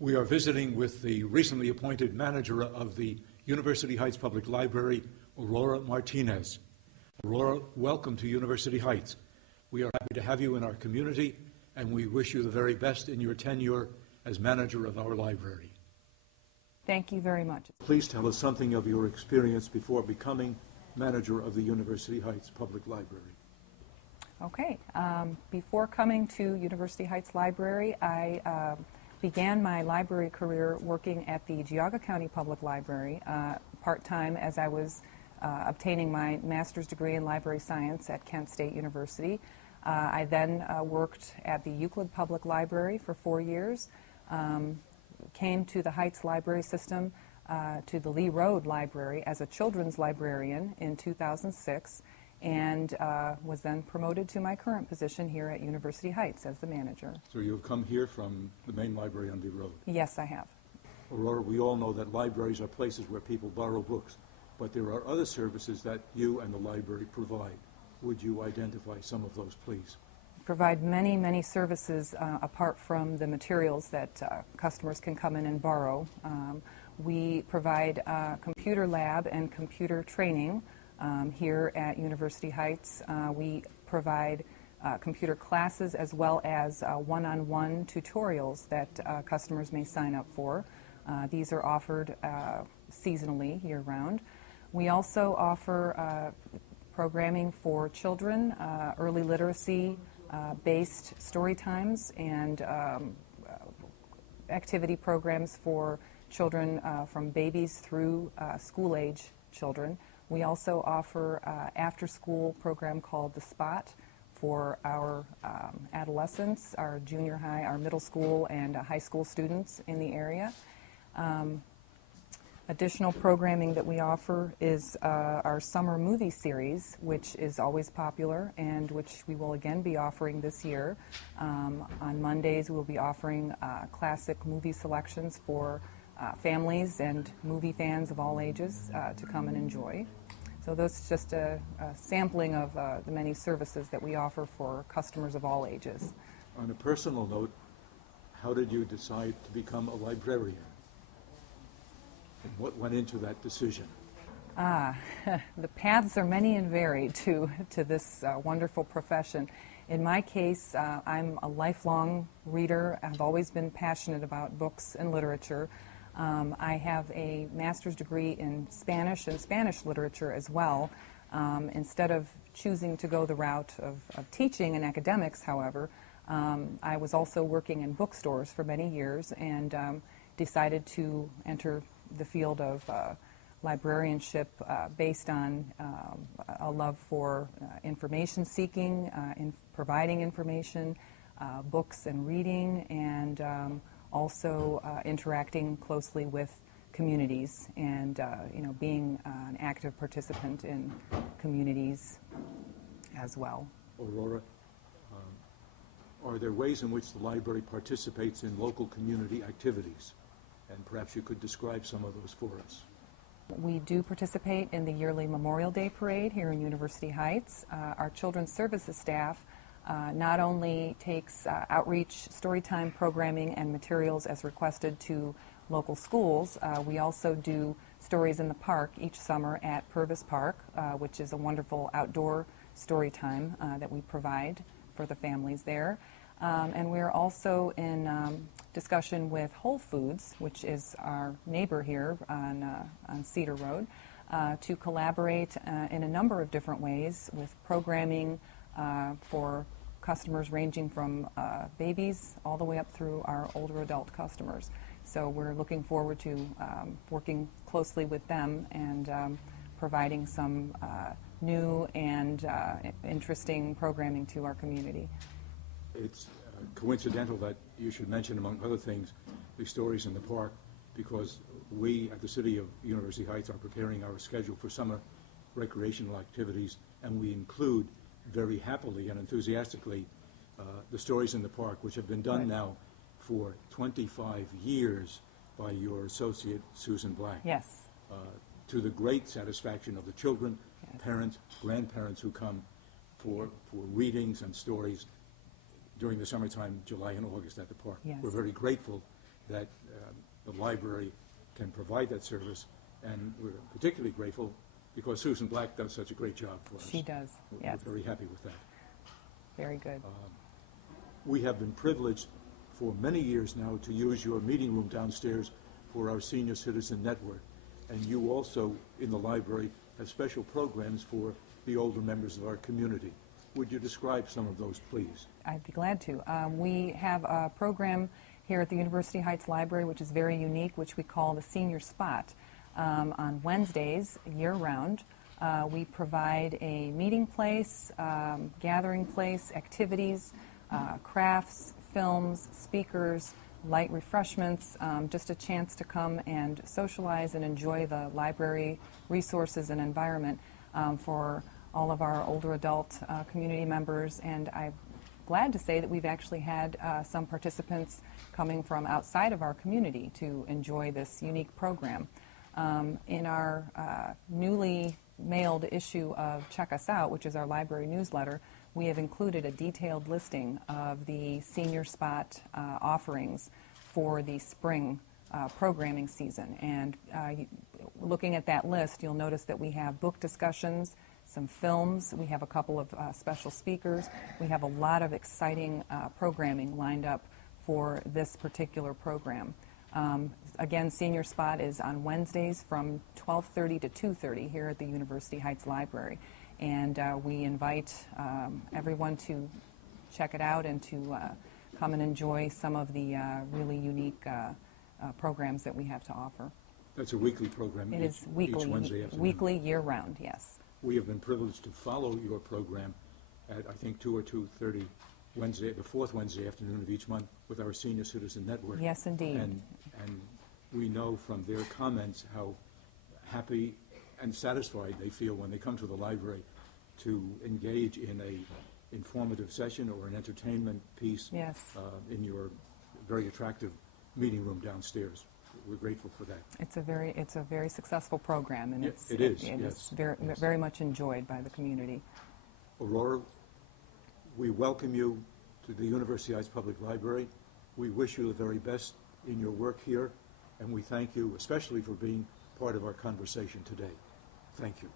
We are visiting with the recently appointed manager of the University Heights Public Library, Aurora Martinez. Aurora, welcome to University Heights. We are happy to have you in our community, and we wish you the very best in your tenure as manager of our library. Thank you very much. Please tell us something of your experience before becoming manager of the University Heights Public Library. Okay. Before coming to University Heights Library, I began my library career working at the Geauga County Public Library part-time as I was obtaining my master's degree in library science at Kent State University. I then worked at the Euclid Public Library for 4 years, came to the Heights Library System, to the Lee Road Library as a children's librarian in 2006, and was then promoted to my current position here at University Heights as the manager. So you've come here from the main library on Lee Road? Yes, I have. Aurora, we all know that libraries are places where people borrow books, but there are other services that you and the library provide. Would you identify some of those, please? Provide many, many services apart from the materials that customers can come in and borrow. We provide computer lab and computer training here at University Heights. We provide computer classes as well as one-on-one tutorials that customers may sign up for. These are offered seasonally, year-round. We also offer programming for children, early literacy based story times, and activity programs for children from babies through school-age children. We also offer after-school program called The Spot for our adolescents, our junior high, our middle school, and high school students in the area. Additional programming that we offer is our summer movie series, which is always popular and which we will again be offering this year. On Mondays, we'll be offering classic movie selections for families and movie fans of all ages to come and enjoy. So that's just a sampling of the many services that we offer for customers of all ages. On a personal note, how did you decide to become a librarian? And what went into that decision? The paths are many and varied to this wonderful profession. In my case, I'm a lifelong reader. I've always been passionate about books and literature. I have a master's degree in Spanish and Spanish literature as well. Instead of choosing to go the route of teaching and academics, however, I was also working in bookstores for many years and decided to enter the field of librarianship based on a love for information seeking, in providing information, books and reading, and also interacting closely with communities and being an active participant in communities as well. Aurora, are there ways in which the library participates in local community activities? And perhaps you could describe some of those for us. We do participate in the yearly Memorial Day Parade here in University Heights. Our children's services staff not only takes outreach, storytime programming, and materials as requested to local schools, we also do Stories in the Park each summer at Purvis Park, which is a wonderful outdoor story time that we provide for the families there. And we're also in discussion with Whole Foods, which is our neighbor here on Cedar Road, to collaborate in a number of different ways with programming for customers ranging from babies all the way up through our older adult customers. So we're looking forward to working closely with them and providing some new and interesting programming to our community. It's coincidental that you should mention, among other things, the Stories in the Park, because we at the City of University Heights are preparing our schedule for summer recreational activities, and we include very happily and enthusiastically the Stories in the Park, which have been done now for 25 years by your associate, Susan Black. Yes. To the great satisfaction of the children, parents, grandparents who come for readings and stories during the summertime, July and August at the park. Yes. We're very grateful that the library can provide that service, and we're particularly grateful because Susan Black does such a great job for us. She does, yes. We're very happy with that. Very good. We have been privileged for many years now to use your meeting room downstairs for our senior citizen network. And you also, in the library, have special programs for the older members of our community. Would you describe some of those, please? I'd be glad to. We have a program here at the University Heights Library which is very unique, which we call the Senior Spot. On Wednesdays, year-round, we provide a meeting place, gathering place, activities, crafts, films, speakers, light refreshments, just a chance to come and socialize and enjoy the library resources and environment for all of our older adult community members. And I'm glad to say that we've actually had some participants coming from outside of our community to enjoy this unique program. In our newly mailed issue of Check Us Out, which is our library newsletter, we have included a detailed listing of the Senior Spot offerings for the spring programming season. And looking at that list, you'll notice that we have book discussions, some films, we have a couple of special speakers. We have a lot of exciting programming lined up for this particular program. Again, Senior Spot is on Wednesdays from 12:30 to 2:30 here at the University Heights Library. And we invite everyone to check it out and to come and enjoy some of the really unique programs that we have to offer. That's a weekly program. It is weekly, each Wednesday afternoon. weekly, year-round, yes. We have been privileged to follow your program at, I think, 2 or 2:30 Wednesday, the fourth Wednesday afternoon of each month with our Senior Citizen Network. Yes, indeed. And we know from their comments how happy and satisfied they feel when they come to the library to engage in a informative session or an entertainment piece. Yes. In your very attractive meeting room downstairs. We're grateful for that. It's a very successful program, and it is very, yes. very much enjoyed by the community. Aurora, we welcome you to the University Heights Public Library. We wish you the very best in your work here, and we thank you especially for being part of our conversation today. Thank you.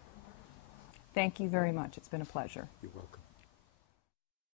Thank you very much. It's been a pleasure. You're welcome.